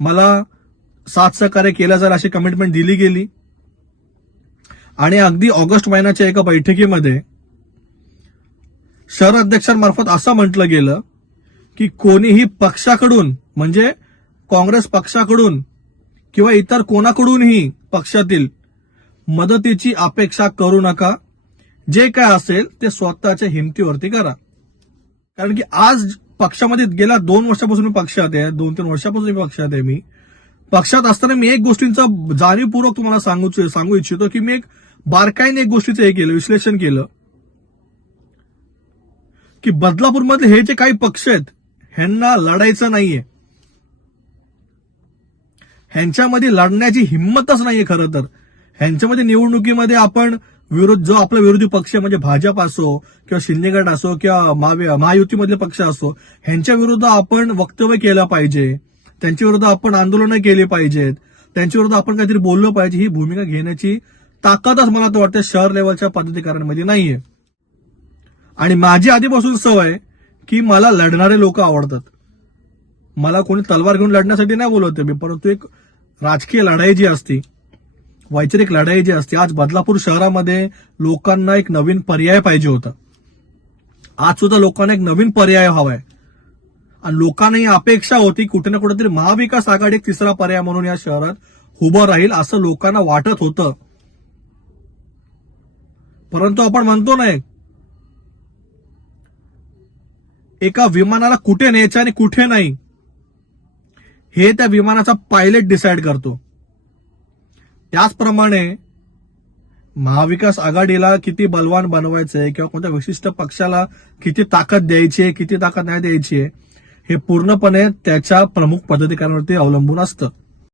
मला साथ सहकार्य केलं जाईल अशी कमिटमेंट दिली गेली. आणि अगदी ऑगस्ट महिन्याच्या एका बैठकीमध्ये शहर अध्यक्षांमार्फत असं म्हटलं गेलं की कोणीही पक्षाकडून म्हणजे काँग्रेस पक्षाकडून किंवा इतर कोणाकडूनही पक्षातील मदतीची अपेक्षा करू नका. जे काय असेल ते स्वतःच्या हिमतीवरती करा. कारण की आज पक्षामध्ये गेल्या दोन वर्षापासून मी पक्षात आहे. दोन तीन वर्षापासून मी पक्षात आहे मी. पक्षात असताना मी एक गोष्टींचा जाणीवपूर्वक तुम्हाला सांगू सांगू इच्छितो की मी एक बारकाईने एक गोष्टीचं हे केलं विश्लेषण केलं. की बदलापूरमधले हे जे काही पक्ष आहेत ह्यांना लढायचं नाहीये. ह्यांच्यामध्ये लढण्याची हिंमतच नाहीये खरं तर. ह्यांच्यामध्ये निवडणुकीमध्ये आपण विरोध जो आपला विरोधी पक्ष म्हणजे भाजप असो किंवा शिंदे गट असो किंवा महायुतीमधले पक्ष असो ह्यांच्या विरुद्ध आपण वक्तव्य केलं पाहिजे. त्यांच्या विरुद्ध आपण आंदोलनं केली पाहिजेत. त्यांच्या विरुद्ध आपण काहीतरी बोललं पाहिजे. ही भूमिका घेण्याची ताकदच मला तर वाटतं शहर लेवलच्या पदाधिकाऱ्यांमध्ये नाहीये. आणि माझी आधीपासून सवय की मला लढणारे लोक आवडतात. मला कोणी तलवार घेऊन लढण्यासाठी नाही बोलवते मी परंतु एक राजकीय लढाई जी असती वैचारिक लढाई जी असते आज बदलापूर शहरामध्ये लोकांना एक नवीन पर्याय पाहिजे होता. आज सुद्धा लोकांना एक नवीन पर्याय हवाय. आणि लोकांना ही अपेक्षा होती कुठे ना कुठेतरी महाविकास आघाडी एक तिसरा पर्याय म्हणून या शहरात उभं राहील असं लोकांना वाटत होतं. परंतु आपण म्हणतो ना एका विमानाला कुठे न्यायचं आणि कुठे नाही हे त्या विमानाचा पायलट डिसाईड करतो. त्याचप्रमाणे महाविकास आघाडीला किती बलवान बनवायचंय किंवा कोणत्या विशिष्ट पक्षाला किती ताकद द्यायची आहे किती ताकद नाही द्यायची आहे हे पूर्णपणे त्याच्या प्रमुख पदाधिकाऱ्यांवरती अवलंबून असतं.